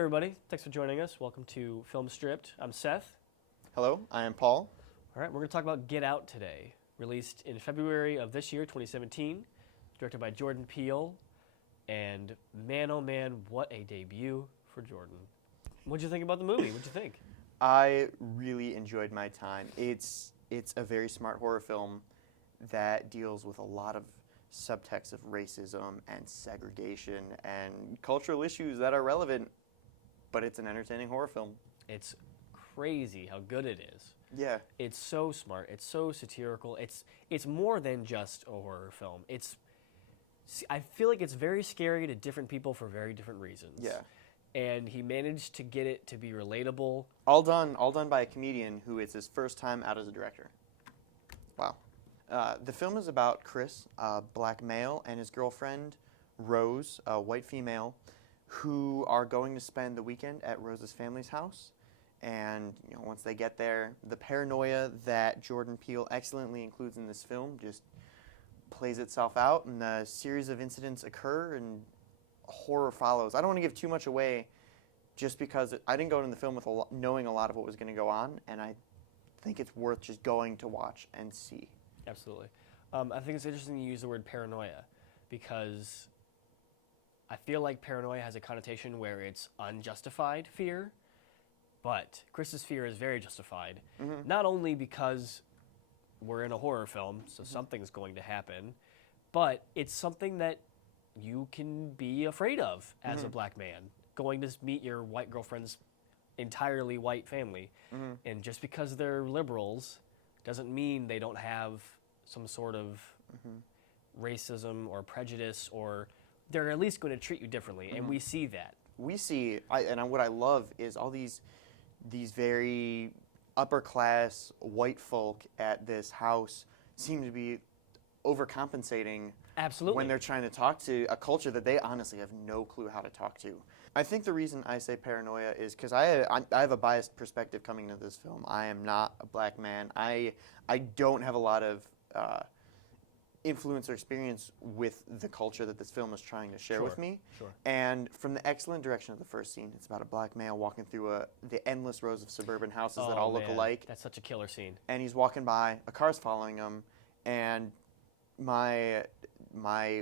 everybody. Thanks for joining us. Welcome to Film Stripped. I'm Seth. Hello, I am Paul. All right, we're going to talk about Get Out today. Released in February of this year, 2017. Directed by Jordan Peele. And man, oh man, what a debut for Jordan. What'd you think about the movie? What'd you think? I really enjoyed my time. It's a very smart horror film that deals with a lot of subtext of racism and segregation and cultural issues that are relevant, but it's an entertaining horror film. It's crazy how good it is. Yeah. It's so smart. It's so satirical. It's more than just a horror film. I feel like it's very scary to different people for very different reasons. Yeah. And he managed to get it to be relatable. All done by a comedian who it's his first time out as a director. Wow. The film is about Chris, a black male, and his girlfriend, Rose, a white female, who are going to spend the weekend at Rose's family's house. And once they get there, the paranoia that Jordan Peele excellently includes in this film just plays itself out, and a series of incidents occur, and horror follows. I don't want to give too much away, just because I didn't go into the film with knowing a lot of what was going to go on, and I think it's worth just going to watch and see. Absolutely. I think it's interesting you use the word paranoia, because I feel like paranoia has a connotation where it's unjustified fear, but Chris's fear is very justified. Mm-hmm. Not only because we're in a horror film, so something's going to happen, but it's something that you can be afraid of as a black man, going to meet your white girlfriend's entirely white family. And just because they're liberals doesn't mean they don't have some sort of racism or prejudice, or they're at least going to treat you differently, and we see that. We see, what I love is all these very upper class white folk at this house seem to be overcompensating. Absolutely. When they're trying to talk to a culture that they honestly have no clue how to talk to. I think the reason I say paranoia is because I have a biased perspective coming into this film. I am not a black man. I don't have a lot of influence or experience with the culture that this film is trying to share with me. Sure. And from the excellent direction of the first scene, it's about a black male walking through the endless rows of suburban houses that all look alike. That's such a killer scene. And he's walking by, a car's following him, and my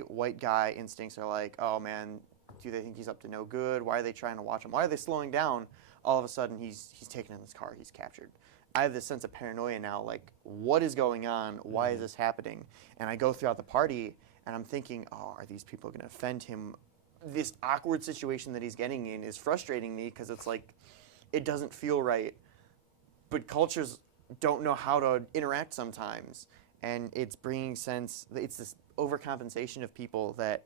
white guy instincts are like, oh man, do they think he's up to no good? Why are they trying to watch him? Why are they slowing down? All of a sudden, he's taken in this car. He's captured. I have this sense of paranoia now, like, what is going on? Why is this happening? And I go throughout the party, and I'm thinking, oh, are these people going to offend him? This awkward situation that he's getting in is frustrating me, because it's like, it doesn't feel right. But cultures don't know how to interact sometimes. And it's bringing sense, it's this overcompensation of people that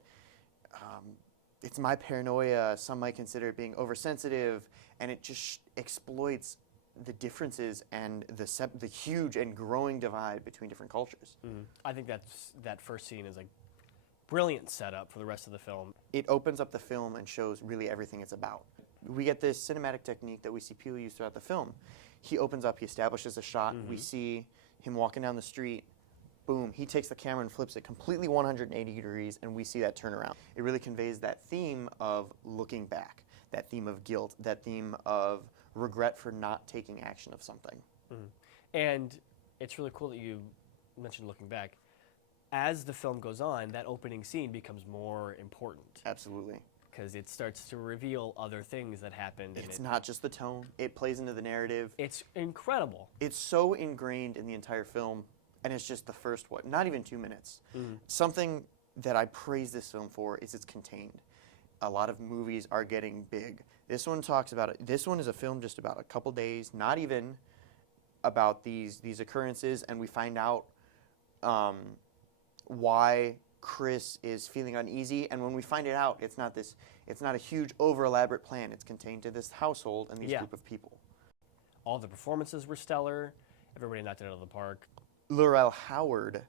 it's my paranoia. Some might consider it being oversensitive, and it just exploits the differences and the huge and growing divide between different cultures. I think that first scene is a brilliant setup for the rest of the film. It opens up the film and shows really everything it's about. We get this cinematic technique that we see Peele use throughout the film. He opens up, he establishes a shot, we see him walking down the street, boom, he takes the camera and flips it completely 180 degrees, and we see that turnaround. It really conveys that theme of looking back, that theme of guilt, that theme of regret for not taking action of something. And it's really cool that you mentioned looking back. As the film goes on, that opening scene becomes more important. Absolutely. Because it starts to reveal other things that happened. It's not just the tone. It plays into the narrative. It's incredible. It's so ingrained in the entire film, and it's just the first, not even 2 minutes. Something that I praise this film for is it's contained. A lot of movies are getting big. This one talks about it. This one is a film just about a couple days, not even about these occurrences, and we find out why Chris is feeling uneasy. And when we find it out, it's not a huge, over elaborate plan. It's contained to this household and this group of people. All the performances were stellar. Everybody knocked it out of the park. Laurel Howard,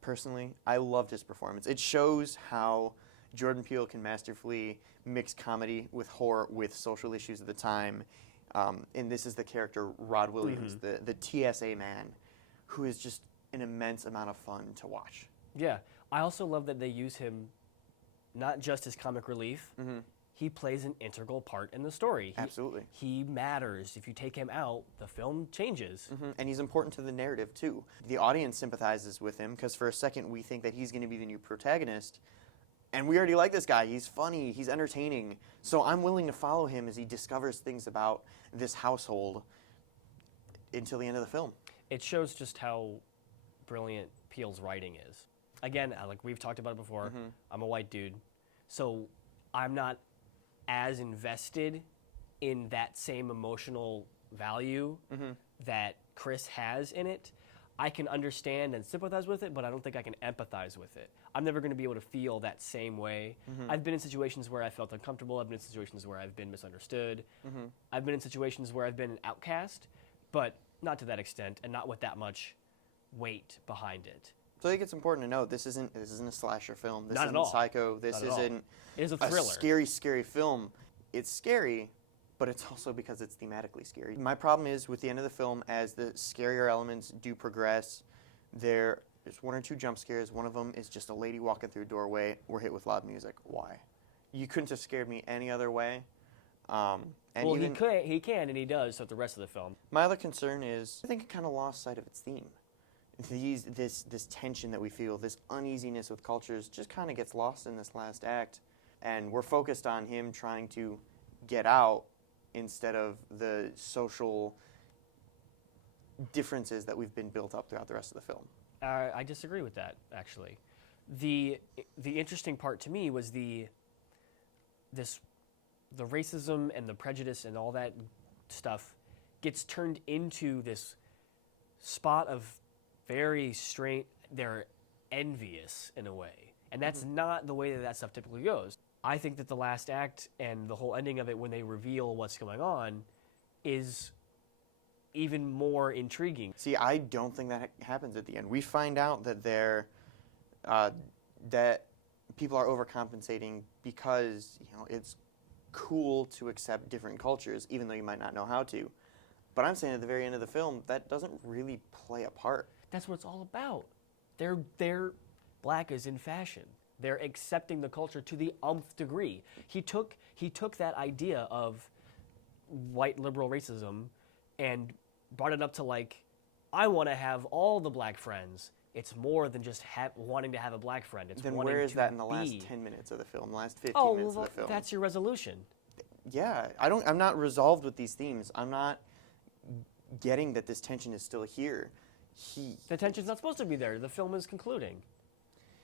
personally, I loved his performance. It shows how Jordan Peele can masterfully mix comedy with horror with social issues of the time. And this is the character Rod Williams, the TSA man, who is just an immense amount of fun to watch. Yeah. I also love that they use him not just as comic relief. he plays an integral part in the story. Absolutely. He matters. If you take him out, the film changes. And he's important to the narrative, too. The audience sympathizes with him because for a second we think that he's going to be the new protagonist. And we already like this guy. He's funny. He's entertaining. So I'm willing to follow him as he discovers things about this household until the end of the film. It shows just how brilliant Peele's writing is. Again, like we've talked about it before, I'm a white dude. So I'm not as invested in that same emotional value that Chris has in it. I can understand and sympathize with it, but I don't think I can empathize with it. I'm never going to be able to feel that same way. I've been in situations where I felt uncomfortable. I've been in situations where I've been misunderstood. I've been in situations where I've been an outcast, but not to that extent and not with that much weight behind it. So I think it's important to note this isn't a slasher film. This Not at isn't all. Psycho. This Not at all. isn't It is a thriller. scary film. It's scary, but it's also because it's thematically scary. My problem is with the end of the film, as the scarier elements do progress, there's one or two jump scares. One of them is just a lady walking through a doorway. We're hit with loud music. Why? You couldn't have scared me any other way. And Well, even, he can, and he does throughout the rest of the film. my other concern is I think it kind of lost sight of its theme. This tension that we feel, this uneasiness with cultures, just kind of gets lost in this last act, and we're focused on him trying to get out instead of the social differences that we've been built up throughout the rest of the film. I disagree with that, actually. The interesting part to me was the racism and the prejudice and all that stuff gets turned into this spot of very straight, they're envious in a way. And that's not the way that stuff typically goes. I think that the last act and the whole ending of it when they reveal what's going on is even more intriguing. See, I don't think that happens at the end. We find out that that people are overcompensating because it's cool to accept different cultures, even though you might not know how to. But I'm saying at the very end of the film, that doesn't really play a part. That's what it's all about. They're black is in fashion. They're accepting the culture to the nth degree. He took that idea of white liberal racism and brought it up to like, I want to have all the black friends. It's more than just wanting to have a black friend. It's Then wanting where is to that in the be. last 10 minutes of the film, the last 15 Oh, minutes well, of the film? that's your resolution. Yeah, I'm not resolved with these themes. I'm not getting that this tension is still here. The tension's not supposed to be there. The film is concluding.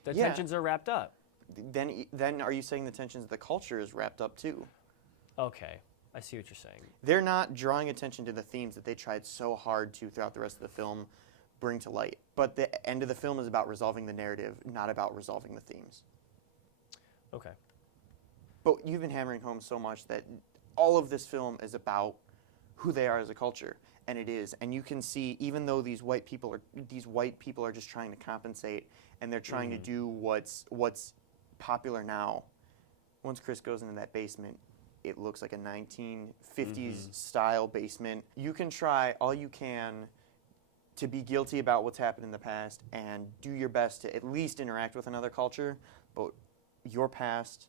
The Yeah. tensions are wrapped up. Then are you saying the tensions of the culture is wrapped up too? Okay, I see what you're saying. They're not drawing attention to the themes that they tried so hard to throughout the rest of the film bring to light. But the end of the film is about resolving the narrative, not about resolving the themes. Okay. But you've been hammering home so much that all of this film is about who they are as a culture, and it is. And you can see, even though these white people are just trying to compensate, and they're trying to do what's popular now. Once Chris goes into that basement, it looks like a 1950s style basement. You can try all you can to be guilty about what's happened in the past and do your best to at least interact with another culture, but your past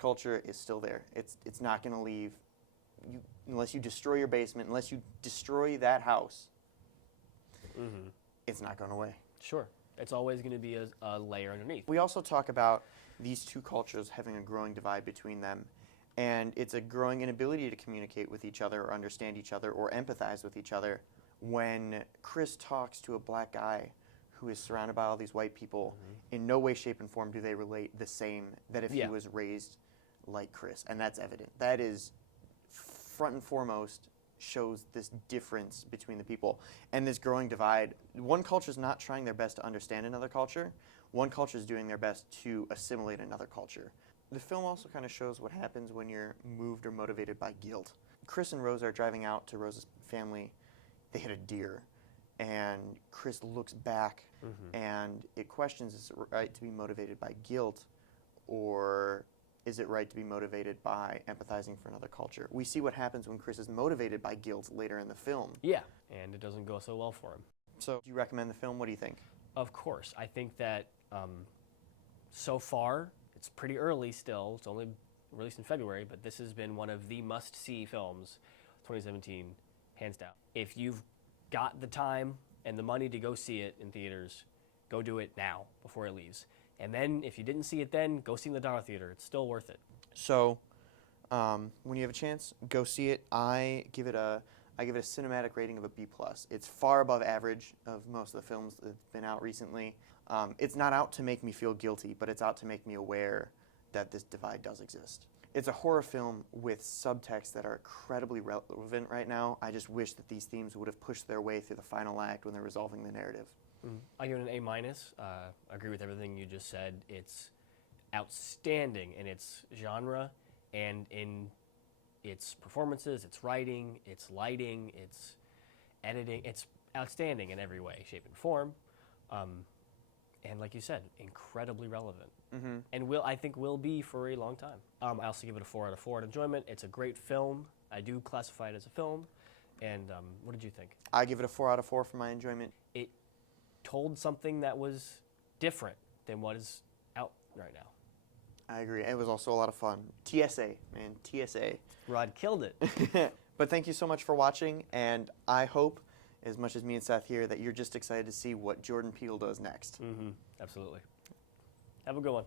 culture is still there. It's not going to leave you unless you destroy your basement, unless you destroy that house. It's not going away. Sure. It's always going to be a layer underneath. We also talk about these two cultures having a growing divide between them, and it's a growing inability to communicate with each other or understand each other or empathize with each other. When Chris talks to a black guy who is surrounded by all these white people, in no way, shape, and form do they relate the same that if he was raised like Chris, and that's evident. That is front and foremost shows this difference between the people and this growing divide. One culture is not trying their best to understand another culture. One culture is doing their best to assimilate another culture. The film also kind of shows what happens when you're moved or motivated by guilt. Chris and Rose are driving out to Rose's family. They hit a deer, and Chris looks back and it questions, is it right to be motivated by guilt, or is it right to be motivated by empathizing for another culture? We see what happens when Chris is motivated by guilt later in the film. Yeah, and it doesn't go so well for him. So, do you recommend the film? What do you think? Of course. I think that so far, it's pretty early still. It's only released in February, but this has been one of the must-see films, 2017, hands down. If you've got the time and the money to go see it in theaters, go do it now before it leaves. And then, if you didn't see it then, go see it in the Dollar Theater. It's still worth it. So, when you have a chance, go see it. I give it a cinematic rating of a B+. It's far above average of most of the films that have been out recently. It's not out to make me feel guilty, but it's out to make me aware that this divide does exist. It's a horror film with subtexts that are incredibly relevant right now. I just wish that these themes would have pushed their way through the final act when they're resolving the narrative. I give it an A-. I agree with everything you just said. It's outstanding in its genre and in its performances, its writing, its lighting, its editing. It's outstanding in every way, shape, and form. And like you said, incredibly relevant. And I think will be for a long time. I also give it a 4 out of 4 in enjoyment. It's a great film. I do classify it as a film. And what did you think? I give it a 4 out of 4 for my enjoyment. It told something that was different than what is out right now. I agree. It was also a lot of fun. TSA, man, TSA. Rod killed it. But thank you so much for watching, and I hope, as much as me and Seth here, that you're just excited to see what Jordan Peele does next. Absolutely. Have a good one.